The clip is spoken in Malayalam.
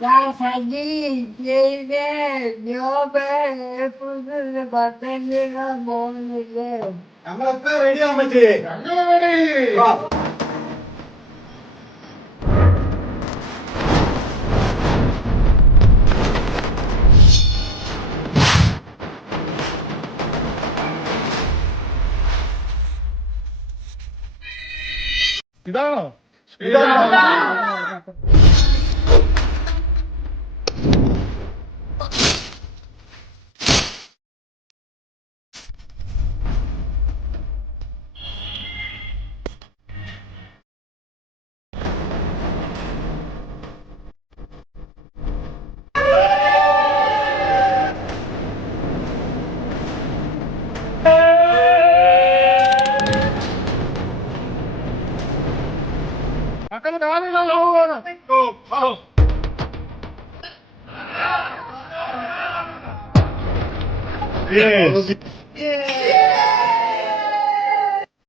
Ya Sadi, David, Jobe, പുതിയ പത്തഞ്ചിന് പോകുന്നില്ലേ? ഞങ്ങളൊക്കെ റെഡിയാൻ പറ്റേ ഇതാണോ മക്കള് കാണുന്നോ Yes. Yeah.